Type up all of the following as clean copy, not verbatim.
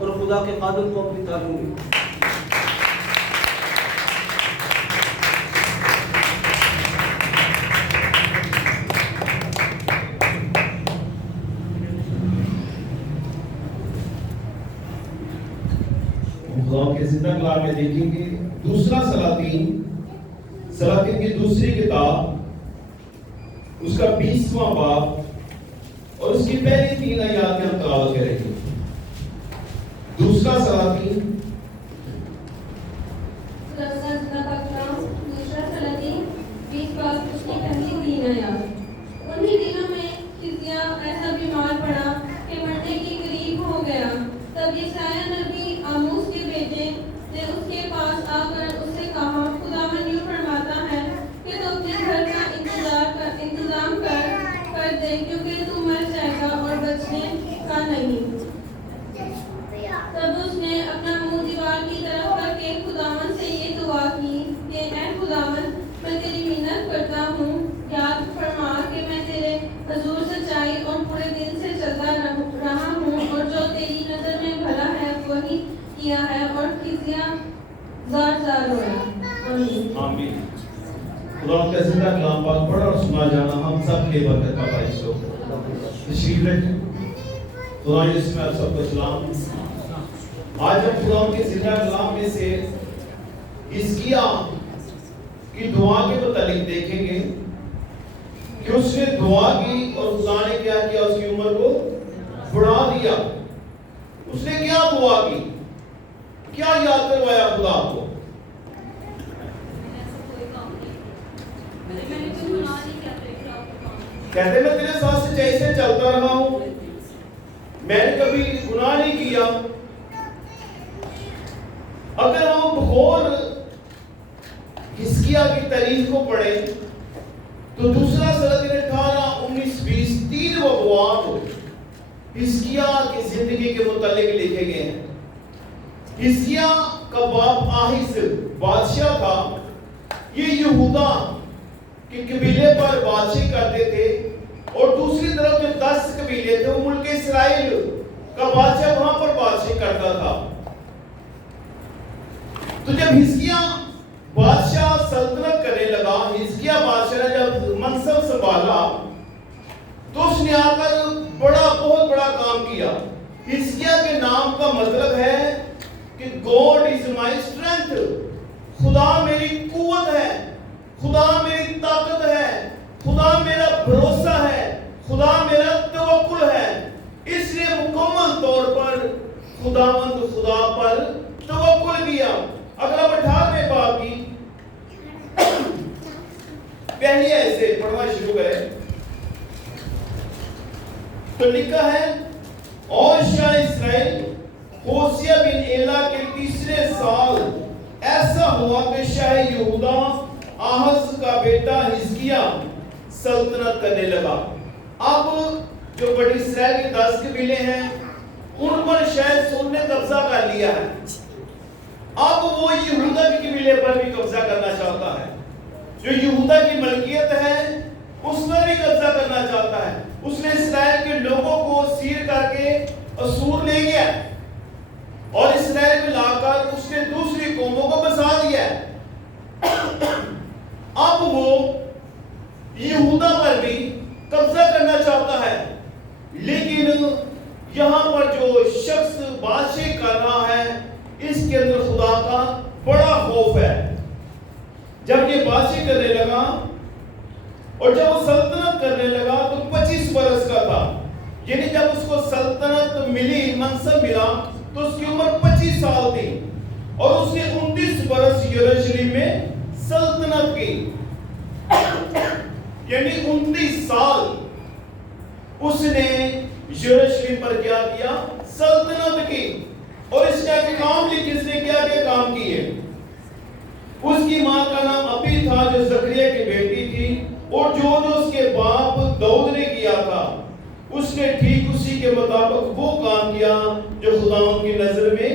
اور خدا کے خادم کو اپنی تعلیم دی۔ خدا کے زندہ کلام میں دیکھیں گے دوسرا سلاطین کی دوسری کتاب اس کا 20واں باب اور اس کی پہلی 3 آیات میں ہم تلاوت کریں گے۔ دوسرا سلاطین انہی دنوں میں حزقیہ ایسا بیمار پڑا کہ مرنے کے قریب ہو گیا۔ تب یسایہ نبی آموس کے بیٹے نے اس کے پاس آ کر اس سے کہا، خداوند یوں فرماتا ہے کہ تو اپنے گھر کا انتظام کر دے، کیونکہ تو مر جائے گا اور بچنے کا نہیں۔ تب اس نے اپنا منہ دیوار کی طرف کر کے خداوند سے یہ دعا کی کہ اے خداوند، میں تیری منت کرتا ہوں، یاد فرما کہ میں تیرے حضور سچائی اور پورے دل سے چلتا رہا ہوں، اور جو تیری نظر میں بھلا ہے وہی کیا ہے۔ اور حزقیہ زار رویا۔ آمین۔ خدا کا زندہ کلام پاک پڑھا اور سنا جانا ہم سب کے برکت کا باعث ہو۔ تشریف رکھیں۔ خدا یسوع میں آپ سب کو سلام۔ آج ہم خدا کے زندہ کلام میں سے حزقیہ کی دعا کے متعلق دیکھیں گے کہ اس نے دعا کی اور خدا نے کیا کیا، اس کی عمر کو بڑھا دیا۔ اس نے کیا دعا کی، کیا یاد کروایا خدا کو؟ کہتے میں تیرے ساتھ سچائی سے چلتا رہا ہوں، میں نے کبھی گناہ نہیں کیا۔ اگر ہم بغور حزقیہ کی تاریخ کو پڑھیں تو دوسرا سلاطین 18 19 20 3 ابواب حزقیہ کی زندگی کے متعلق لکھے گئے ہیں۔ حزقیہ کا باپ آہز بادشاہ تھا، یہ یہودا کے قبیلے پر بادشاہی کرتے تھے، اور دوسری طرف جو 10 قبیلے تھے وہ ملک اسرائیل کا بادشاہ وہاں پر بادشاہی کرتا تھا۔ تو جب حزقیہ بادشاہ سلطنت کرنے لگا، حزقیہ بادشاہ نے جب منصب سنبھالا تو اس نے آ کر بہت بڑا کام کیا۔ حزقیہ کے نام کا مطلب ہے کہ God is my strength، خدا میری قوت ہے، خدا میری طاقت ہے، خدا میرا بھروسہ ہے، خدا میرا توکل ہے۔ اس نے مکمل طور پر خدا پر توکل کیا۔ اگر آپ 18ویں باب کی پہلی آیت سے پڑھنا شروع کریں تو لکھا ہے، اور شاہ اسرائیل ہوشیہ بن ایلا کے 3 سال ایسا ہوا کہ شاہ یہودا آہز کا بیٹا حزقیہ سلطنت کرنے لگا۔ اب جو بڑی اسرائیل کے 10 قبیلے ہیں ان پر شاید سود نے قبضہ کر لیا ہے، اب وہ یہودا کے قبیلے پر بھی قبضہ کرنا چاہتا ہے۔ جو یہودا کی ملکیت ہے اس پر بھی قبضہ کرنا چاہتا ہے۔ اس نے اسرائیل کے لوگوں کو اسیر کر کے اسور لے گیا اور اسرائیل میں لا کر اس نے دوسری قوموں کو بسا دیا۔ اب وہ یہودا پر بھی قبضہ کرنا چاہتا ہے، لیکن یہاں پر جو شخص بادشاہی کر رہا ہے اس کے اندر خدا کا بڑا خوف ہے۔ جب یہ بادشاہی کرنے لگا اور جب وہ سلطنت کرنے لگا تو 25 برس کا تھا، یعنی جب اس کو سلطنت ملی، منصب ملا تو اس کی عمر 25 سال تھی، اور اس نے 29 برس یروشلم میں سلطنت کی، یعنی 29 سال اس نے یروشلم پر کیا کیا؟ سلطنت کی۔ اور اس نے کام لکھی، اس نے کیا کیا کام کیے؟ اس کی ماں کا نام ابی تھا جو زکریا کی بیٹی تھی، اور جو اس کے باپ داؤد نے کیا تھا اس نے ٹھیک اسی کے مطابق وہ کام کیا جو خداوند کی نظر میں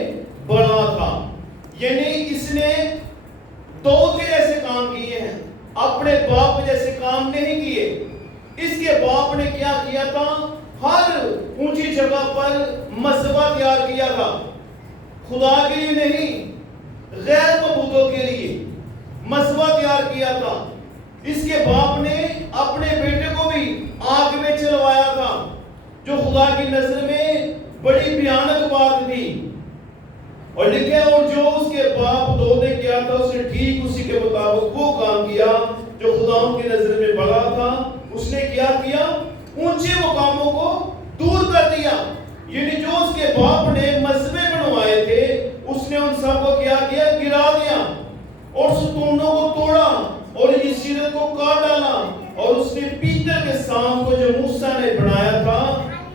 بڑا تھا۔ یعنی اس نے داؤد کے جیسے کام کیے ہیں، اپنے باپ جیسے کام نہیں کیے۔ اس کے باپ نے کیا کیا تھا؟ ہر اونچی جگہ پر مذبح تیار کیا تھا، خدا کے لیے نہیں، غیر معبودوں کے لیے مذبح تیار کیا تھا۔ اس کے باپ نے اپنے بیٹے کو بھی آگ میں چلوایا تھا، جو خدا کی نظر میں بڑی بھیانک بات تھی۔ اور لکھے اور جو اس کے باپ دو نے کیا تھا، اس نے ٹھیک اسی کے مطابق وہ کام کیا جو خدا کی نظر میں بڑا تھا۔ اس نے کیا کیا؟ اونچے مقاموں کو دور کر دیا، یعنی جو اس کے باپ نے مذبح بنوائے تھے اس نے ان سب کو کیا کیا؟ گرا دیا، اور ستونوں کو توڑا اور یسیرت کو کاٹ ڈالا، اور اس نے پیتل کے سام کو جو موسیٰ نے بنایا تھا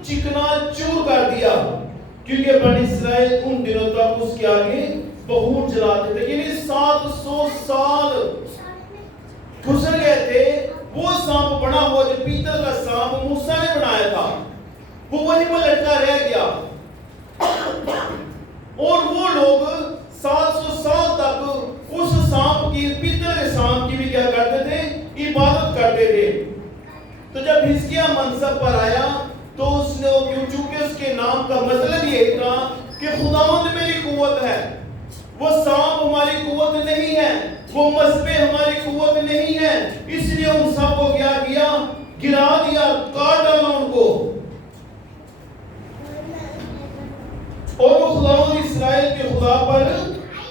چکنا چور کر دیا، کیونکہ بنی اسرائیل ان دنوں تک اس کے آگے بہت جلاتے تھے۔ یعنی 700 سال گزر گئے تھے، وہ سانپ بنا ہوا جو پیتل کا سانپ موسیٰ نے بنایا تھا وہ وہیں پر لٹکا رہ گیا، اور وہ لوگ 700 سال تک اس سانپ کی، پیتل کے سانپ کی بھی کیا کرتے تھے؟ عبادت کرتے تھے۔ تو جب حزقیاہ منصب پر آیا تو اس نے، چونکہ اس کے نام کا مطلب یہ تھا کہ خداوند میری قوت ہے، وہ سانپ ہماری قوت نہیں ہے، وہ مذبح ہماری قوت نہیں ہے، اس لیے ان سب کو کیا کیا؟ گرا دیا، کاٹ ڈالا ان کو۔ اور وہ خداوند اسرائیل کے خدا پر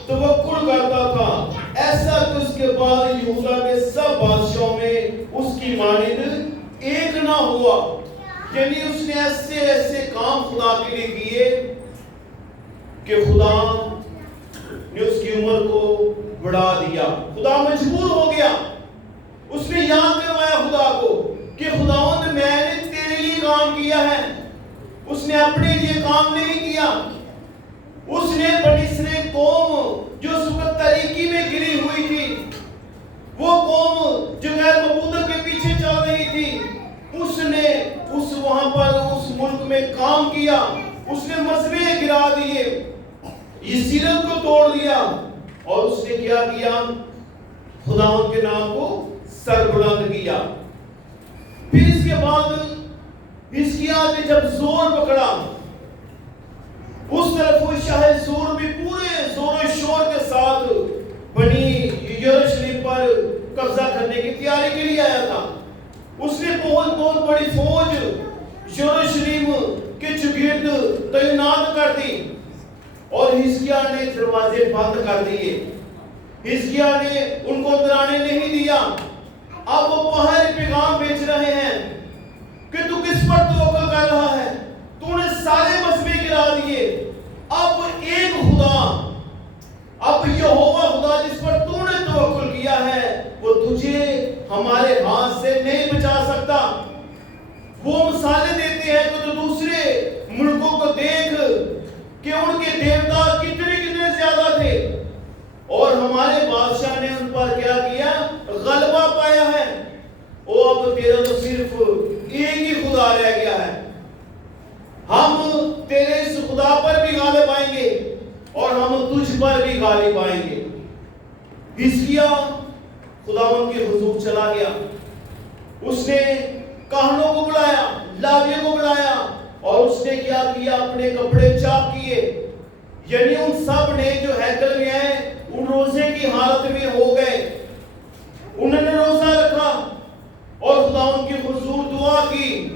توکل کرتا تھا، ایسا کہ اس کے بعد یہودا کے سب بادشاہوں میں اس کی مانند ایک نہ ہوا۔ یعنی اس نے ایسے ایسے کام خدا کے لیے کیے کہ خدا نے اس کی عمر کو بڑھا دیا۔ خدا مجبور ہو گیا، اس نے یاد کروایا خدا کو کہ خداوند میں نے تیرے لیے کام کیا ہے، اس نے اپنے لیے کام نہیں کیا۔ اس نے بنی اسرائیل قوم جو اس وقت تاریکی میں گری ہوئی تھی، وہ قوم جو غیر معبودوں کے پیچھے چل رہی تھی، اس نے اس وہاں پر اس ملک میں کام کیا، اس نے مذبح گرا دیے، یسیرت کو توڑ دیا، اور اس نے کیا کیا؟ خداوند کے نام کو سربلند کیا۔ پھر اس کے بعد حزقیاہ نے جب زور پکڑا، اس طرف وہ شاہ سور بھی پورے زور و شور کے ساتھ بنی یروشلم پر قبضہ کرنے کی تیاری کے لیے آیا تھا۔ اس نے بہت بڑی فوج یروشلم کے چگرد تعینات کر دی، اور حزقیاہ نے دروازے بند کر دیے، حزقیاہ نے ان کو اندر آنے نہیں دیا۔ اب وہ باہر پیغام بھیج رہے ہیں کہ تو کس پر توکل کر رہا ہے؟ تو نے سارے مذبح گرا دیے، اب ایک خدا، اب یہوہ خدا جس پر تو نے توکل کیا ہے وہ تجھے ہمارے ہاتھ سے نہیں بچا سکتا۔ وہ مثالیں دیتے ہیں کہ تو دوسرے ملکوں کو دیکھ کہ ان کے دیوتا کتنے زیادہ تھے، اور ہمارے بادشاہ نے ان پر کیا کیا؟ غلبہ پایا ہے۔ او اب تیرا تو صرف ایک ہی خدا رہ گیا ہے، ہم تیرے اس خدا پر بھی غالب آئیں گے اور ہم تجھ پر بھی غالب آئیں گے۔ حزقیاہ خداوند کے حضور چلا گیا، اس نے کاہنوں کو بلایا، لاویوں کو بلایا، اور اس نے کیا کیا؟ اپنے کپڑے چاک کیے، یعنی ان سب نے جو ہیکل میں ہیں ان روزے کی حالت میں ہو گئے، انہوں نے روزہ رکھا اور خداوند کے حضور دعا کی۔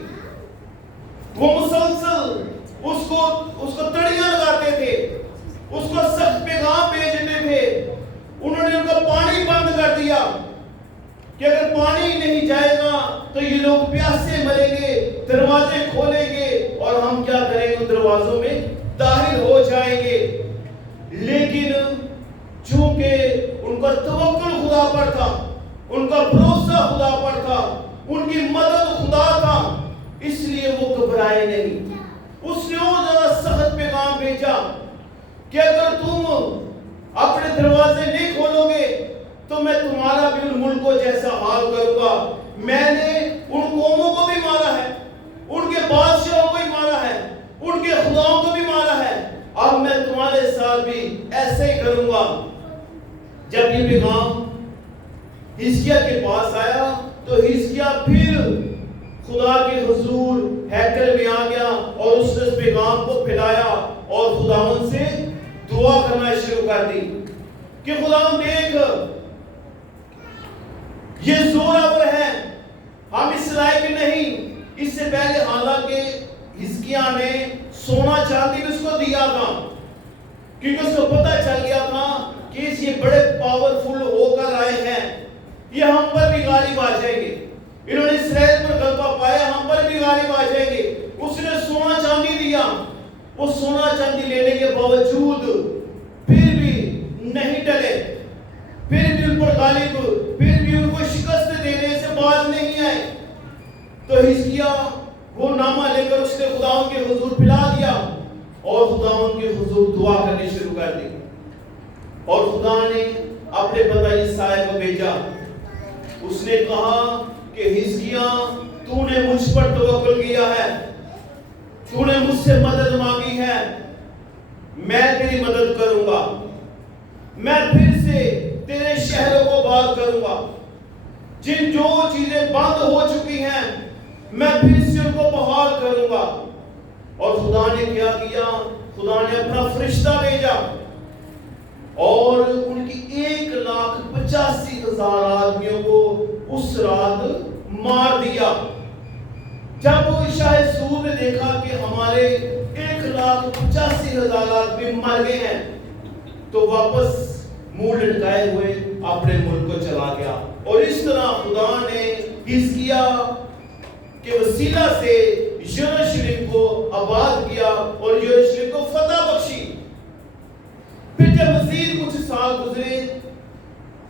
وہ مسلسل اس کو تڑیاں لگاتے تھے، اس کو سخت پیغام بھیجتے تھے۔ انہوں نے ان کا پانی بند کر دیا کہ اگر پانی نہیں جائے گا تو یہ لوگ پیاسے مریں گے، دروازے کھولیں گے اور ہم کیا کریں گے؟ دروازوں میں داخل ہو جائیں گے۔ لیکن چونکہ ان کا توکل خدا پر تھا، ان کا بھروسہ خدا پر تھا، ان کی مدد خدا تھا، اس لیے وہ گھبرائے نہیں۔ اس نے اور زیادہ سخت پیغام بھیجا کہ اگر تم اپنے دروازے نہیں کھولو گے تو میں تمہارا بھی ان ملکوں جیسا حال کروں گا۔ میں نے ان قوموں کو بھی مارا ہے، ان کے بادشاہوں کو بھی مارا ہے، ان کے خداؤں کو بھی مارا ہے، اب میں تمہارے ساتھ بھی ایسے ہی کروں گا۔ جب یہ پیغام حزقیاہ کے پاس آیا تو حزقیاہ پھر خدا کے حضور ہیکل میں آ گیا اور اس نے اس پیغام کو پھیلایا اور خداوند سے دعا کرنا شروع کر دی کہ خداوند دیکھ یہ زورآور ہے، ہم اس لائق نہیں۔ اس سے پہلے حالانکہ حزقیاہ نے سونا چاندی بھی اس کو دیا تھا، کیونکہ اس کو پتہ چل گیا تھا کہ یہ بڑے پاورفل ہو کر آئے ہیں، یہ ہم پر بھی غالب آ جائیں گے، انہوں نے اسرائیل پر غلبہ پایا، ہم پر بھی غالب آ جائیں گے۔ اس نے سونا چاندی دیا، وہ سونا چاندی لینے کے باوجود پھر بھی نہیں ٹلے، پھر بھی ان پر غالب، پھر بھی ان کو شکست دینے سے باز نہیں آئے۔ تو حزقیاہ وہ نامہ لے کر اس نے خداوند کے حضور پھیلا دیا اور خداوند کے حضور دعا کرنی شروع کر دی، اور خدا نے اپنے بندہ یسایہ کو بھیجا۔ اس نے کہا کہ حزقیاہ تو نے مجھ پر توکل کیا ہے، تو نے مجھ سے مدد مانگی ہے، میں تیری مدد کروں گا، میں پھر سے تیرے شہروں کو بحال کروں گا، جن جو چیزیں بند ہو چکی ہیں میں پھر سے ان کو بحال کروں گا۔ اور خدا نے کیا کیا؟ خدا نے اپنا فرشتہ بھیجا اور ان کی 1,85,000 آدمیوں کو اس رات مار دیا۔ جب شاہ سور نے دیکھا کہ ہمارے 1,85,000 آدمی مر گئے ہیں تو واپس منہ لٹکائے ہوئے اپنے ملک کو چلا گیا۔ اور اس طرح خدا نے حزقیاہ کے وسیلہ سے یروشلم کو آباد کیا اور یروشلم کو فتح بخشی۔ پھر جب مزید کچھ سال گزرے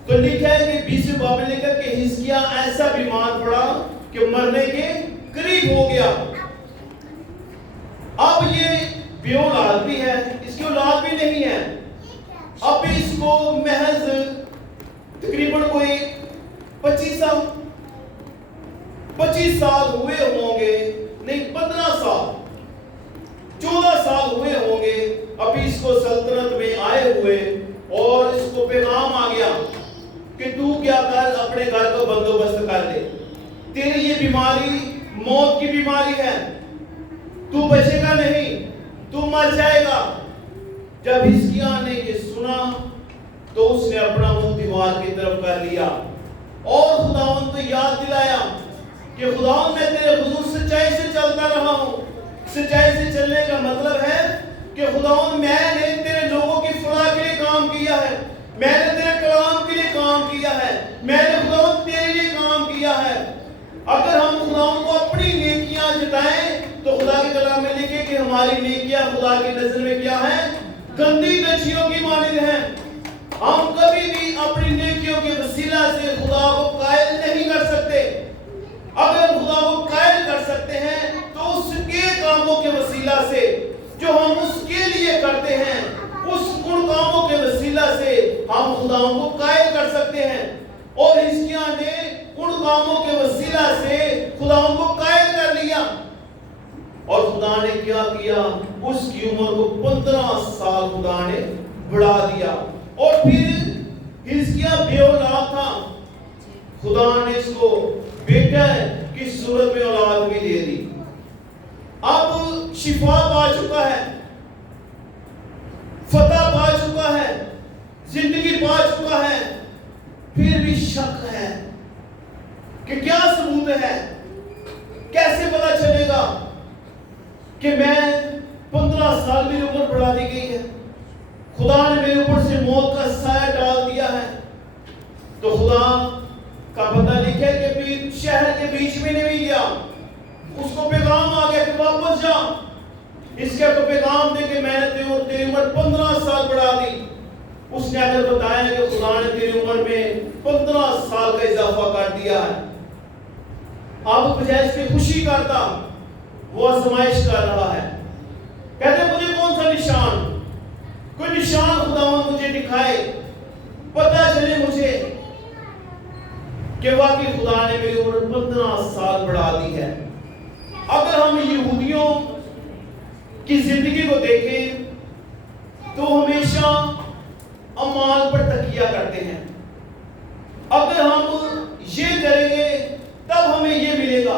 تو لکھا ہے کہ 20ویں باب میں لکھا کہ حزقیاہ ایسا بیمار پڑا کہ مرنے کے قریب ہو گیا۔ اب یہ بے اولاد بھی ہے، اس کی اولاد بھی نہیں ہے، اب اس کو محض تقریباً کوئی 25 سال ہوئے ہوں گے، نہیں 15 سال 14 سال ہوئے ہوں گے ابھی اس کو سلطنت میں آئے ہوئے، اور اس کو پیغام آ گیا کہ تو کیا کر، اپنے گھر کو بندوبست کر لے، تیری یہ بیماری موت کی بیماری ہے، تو بچے گا نہیں، تو مر جائے گا۔ جب حزقیاہ نے یہ سنا تو اس نے اپنا منہ دیوار کی طرف کر لیا اور خداوند کو یاد دلایا کہ خداوند میں تیرے حضور سچائی سے چلتا رہا ہوں۔ سچائی سے چلنے کا مطلب ہے کہ خداوند میں نے تیرے لوگوں کی فلاح کے لیے کام کیا ہے، میں نے تیرے کلام کے لیے کام کیا ہے، میں نے خداوند تیرے لیے کام کیا ہے۔ اگر ہم خداوند کو اپنی نیکیاں جتائیں تو خدا کے کلام میں لکھے کہ ہماری نیکیاں خدا کی نظر میں کیا ہیں؟ گندی دچیوں کی مانند ہیں۔ ہم کبھی بھی اپنی نیکیوں کے وسیلہ سے خدا کو قائل نہیں کر سکتے۔ اگر خدا کو قائل کر سکتے ہیں تو اس کے کاموں کے وسیلہ سے جو ہم اس کے لیے کرتے ہیں، ان کاموں کے وسیلہ سے ہم خدا کو قائل کر سکتے ہیں۔ اور حزقیاہ نے ان کاموں کے وسیلہ سے خدا کو قائل کر لیا، اور خدا نے کیا کیا؟ اس کی عمر کو 15 سال خدا نے بڑھا دیا، اور پھر حزقیاہ بے اولاد تھا، خدا نے اس کو بیٹا کی صورت میں اولاد بھی دے دی۔ اب شفا پا چکا ہے، فتح پا چکا ہے، زندگی پا چکا ہے، پھر بھی شک ہے کہ کیا ثبوت ہے، کیسے پتا چلے گا کہ میں 15 سال میری عمر بڑھا دی گئی ہے، خدا نے میرے اوپر سے موت کا سایہ ڈال دیا ہے۔ تو خدا کا بندہ لکھے کہ شہر کے بیچ میں نہیں گیا، اس کو پیغام آ گیا کہ واپس جا، اس کے کو پیغام دے کہ میں نے تیری عمر 15 سال بڑھا دی۔ اس نے اگر بتایا کہ خدا نے تیری عمر میں 15 سال کا اضافہ کر دیا ہے، اب بجائے اس کی خوشی کرتا وہ آزمائش کر رہا ہے، کہتے مجھے کون سا نشان، کوئی نشان خداوند مجھے دکھائے، پتہ چلے مجھے کہ واقعی خدا نے میری عمر 15 سال بڑھا دی ہے۔ اگر ہم یہودیوں کی زندگی کو دیکھیں تو ہمیشہ اعمال پر تکیہ کرتے ہیں، اگر ہم یہ کریں گے تب ہمیں یہ ملے گا،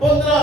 15